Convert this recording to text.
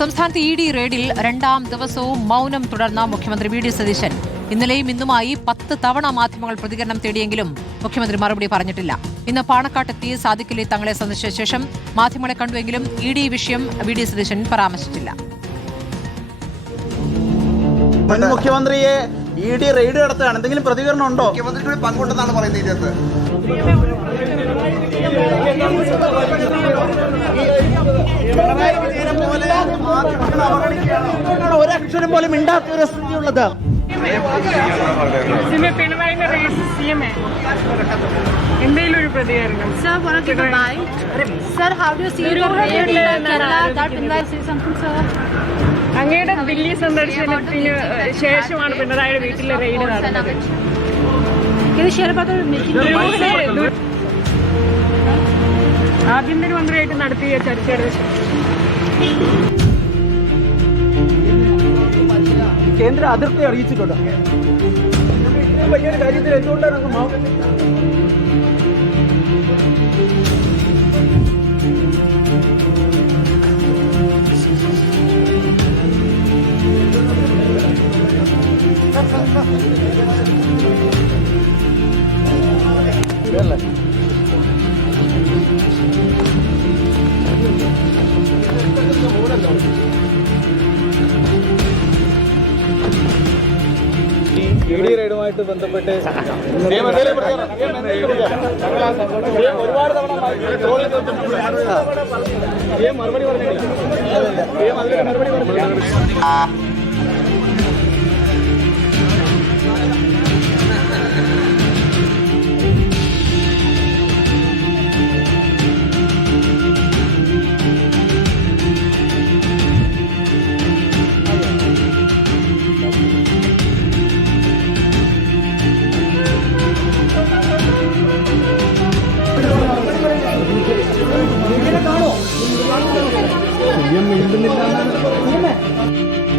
സംസ്ഥാനത്ത് E D റെയ്ഡിൽ രണ്ടാം ദിവസവും മൗനം തുടർന്ന മുഖ്യമന്ത്രി വി ഡി സതീശൻ. ഇന്നലെയും ഇന്നുമായി 10 തവണ മാധ്യമങ്ങൾ പ്രതികരണം തേടിയെങ്കിലും മുഖ്യമന്ത്രി മറുപടി പറഞ്ഞിട്ടില്ല. ഇന്ന് പാണക്കാട്ടെത്തി സാദിഖലി തങ്ങളെ സന്ദർശിച്ച ശേഷം മാധ്യമങ്ങളെ കണ്ടുവെങ്കിലും ഇ ഡി വിഷയം വി ഡി സതീശൻ പരാമർശിച്ചില്ല. മുഖ്യമന്ത്രിയെ ഇ ഡി റെയ്ഡ് നടത്തുകയാണ്, എന്തെങ്കിലും പ്രതികരണം ഉണ്ടോ? മുഖ്യമന്ത്രിയുടെ പങ്കുണ്ടെന്നാണ് പറയുന്നത്. ഇതിനകത്ത് ഒരക്ഷരം പോലും മിണ്ടാത്ത ഒരു സ്ഥിതിയുള്ളത്. എന്തെങ്കിലും ഒരു പ്രതികരണം അങ്ങയുടെ ദില്ലി സന്ദർശനത്തിന് ശേഷമാണ് പിണറായിയുടെ വീട്ടിലെ റെയ്ഡ് നടന്നത്. ആഭ്യന്തരമന്ത്രിയായിട്ട് നടത്തിയ ചർച്ചയുടെ കേന്ദ്ര അതിർത്തി അറിയിച്ചിട്ടുണ്ട്. വലിയൊരു കാര്യത്തിൽ എന്തുകൊണ്ടാണ് ഇ ഡി റെയ്ഡുമായിട്ട് ബന്ധപ്പെട്ട് ഒരുപാട് തവണ മറുപടി പറഞ്ഞു. കാണോ?